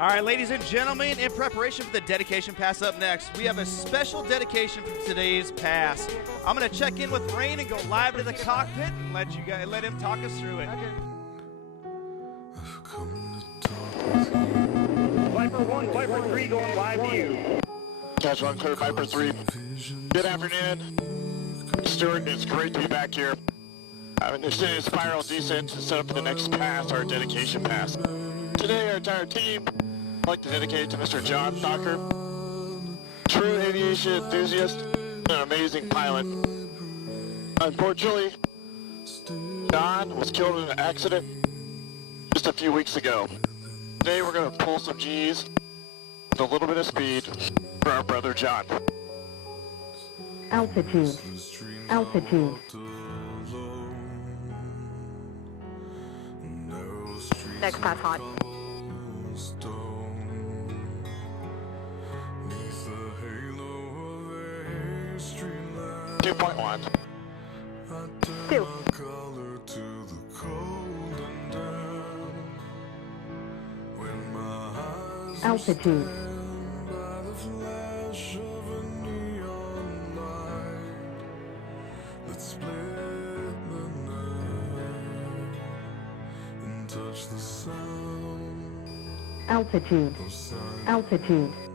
All right, ladies and gentlemen, in preparation for the dedication pass up next, we have a special dedication for today's pass. I'm going to check in with Rain and go live to the cockpit and let him talk us through it. Viper 1, Viper 3 going live to you. Catch 1, clear Viper 3. Good afternoon. Stuart, it's great to be back here. I'm initiating a spiral descent to set up for the next pass, our dedication pass. Today, our entire team, I'd like to dedicate it to Mr. Jon Thocker, true aviation enthusiast and an amazing pilot. Unfortunately, Jon was killed in an accident just a few weeks ago. Today, we're going to pull some G's with a little bit of speed for our brother Jon. Altitude. Altitude. Next pass hot. 2.1. 2. Altitude. Altitude. Altitude.